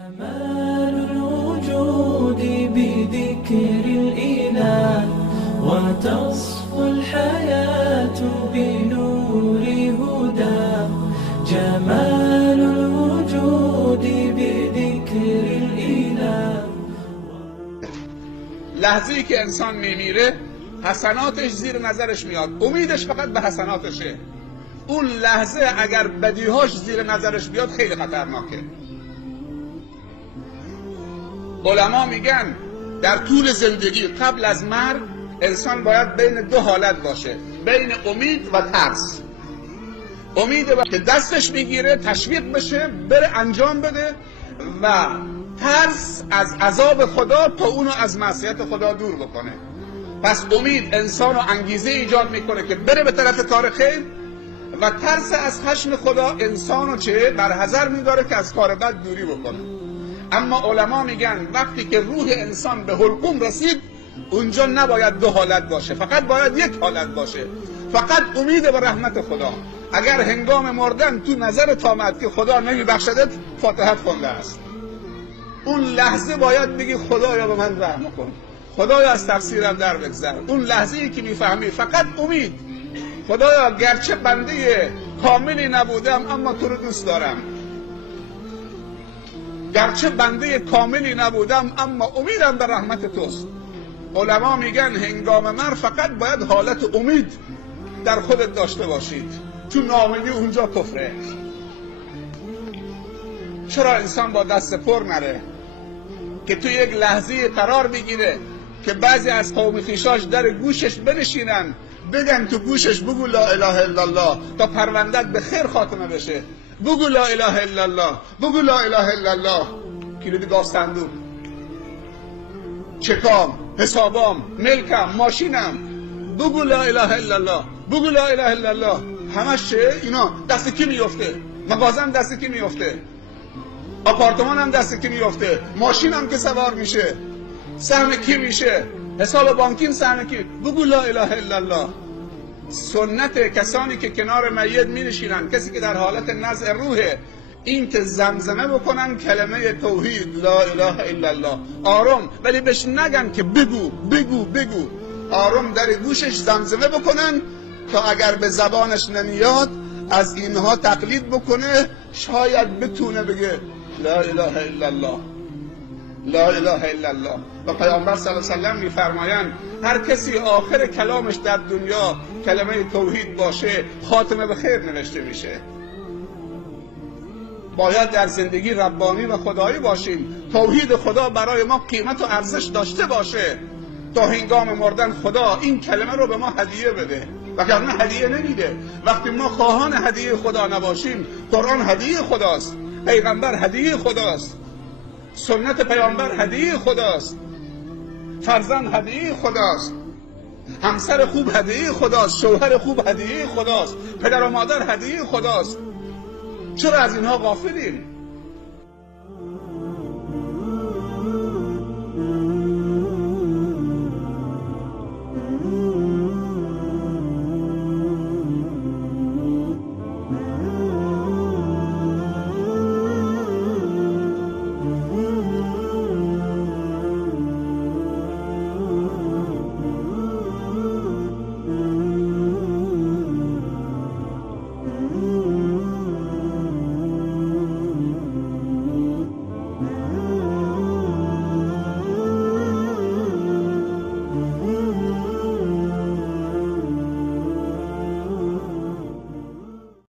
كمال الوجود بذكر الإله وتصفو الحياة بنور هداه. جمال الوجود بذكر الإله. لحظه‌ای که انسان میمیره حسناتش زیر نظرش میاد، امیدش فقط به حسناتشه. اون لحظه اگر بدیهاش زیر نظرش بیاد خیلی خطرناکه. علما میگن در طول زندگی قبل از مرگ انسان باید بین دو حالت باشه، بین امید و ترس. امید که دستش میگیره، تشویق بشه، بره انجام بده، و ترس از عذاب خدا تا اونو از معصیت خدا دور بکنه. پس امید انسانو انگیزه ایجاد میکنه که بره به طرف کار خیر، و ترس از خشم خدا انسانو برحذر میداره که از کار بد دوری بکنه. اما علما میگن وقتی که روح انسان به حلقوم رسید، اونجا نباید دو حالت باشه، فقط باید یک حالت باشه، فقط امید به رحمت خدا. اگر هنگام مردن تو نظرت آمد که خدا نمیبخشدت، فاتحت خونده است. اون لحظه باید بگی خدایا به من رحم کن، خدایا از تقصیرم در بگذر. اون لحظه ای که میفهمی فقط امید، خدایا گرچه بنده کاملی نبودم اما تو رو دوست دارم، گرچه بنده کاملی نبودم اما امیدم به رحمت توست. علما میگن هنگام مرگ فقط باید حالت امید در خودت داشته باشید، چون ناامیدی اونجا کفره. چرا انسان با دست پر نره که تو یک لحظه قرار بگیره که بعضی از قوم خویشاش در گوشش بنشینن، بگن تو گوشش بگو لا اله الا الله تا پروندت به خیر خاتمه بشه. بگو لا اله الا الله، بگو لا اله الا الله. کلید گاف صندوق، چکام، حسابام، ملکم، ماشینم، بگو لا اله الا الله، بگو لا اله الا الله. همش اینا دست کی میفته؟ مغازم دست کی میفته؟ آپارتمانم دست کی میفته؟ ماشینم که سوار میشه سهم کی میشه؟ حساب بانکیم سهم کی؟ بگو لا اله الا الله. سنت کسانی که کنار میت می نشینن، کسی که در حالت نزع روحه، این که زمزمه بکنن کلمه توحید لا اله الا الله آرام، ولی بهش نگن که بگو بگو بگو، آرام در گوشش زمزمه بکنن تا اگر به زبانش نمیاد از اینها تقلید بکنه، شاید بتونه بگه لا اله الا الله، لا اله الا الله. و پیامبر صلی الله علیه و سلم میفرمایند هر کسی آخر کلامش در دنیا کلمه توحید باشه، خاتمه به خیر نوشته میشه. باید در زندگی ربانی و خدایی باشیم، توحید خدا برای ما قیمت و ارزش داشته باشه تا هنگام مردن خدا این کلمه رو به ما هدیه بده، وگرنه هدیه نمیده. وقتی ما خواهان هدیه خدا نباشیم، قرآن هدیه خداست، پیغمبر هدیه خداست، سنت پیامبر هدیه خداست، فرزند هدیه خداست، همسر خوب هدیه خداست، شوهر خوب هدیه خداست، پدر و مادر هدیه خداست. چرا از اینها غافلیم؟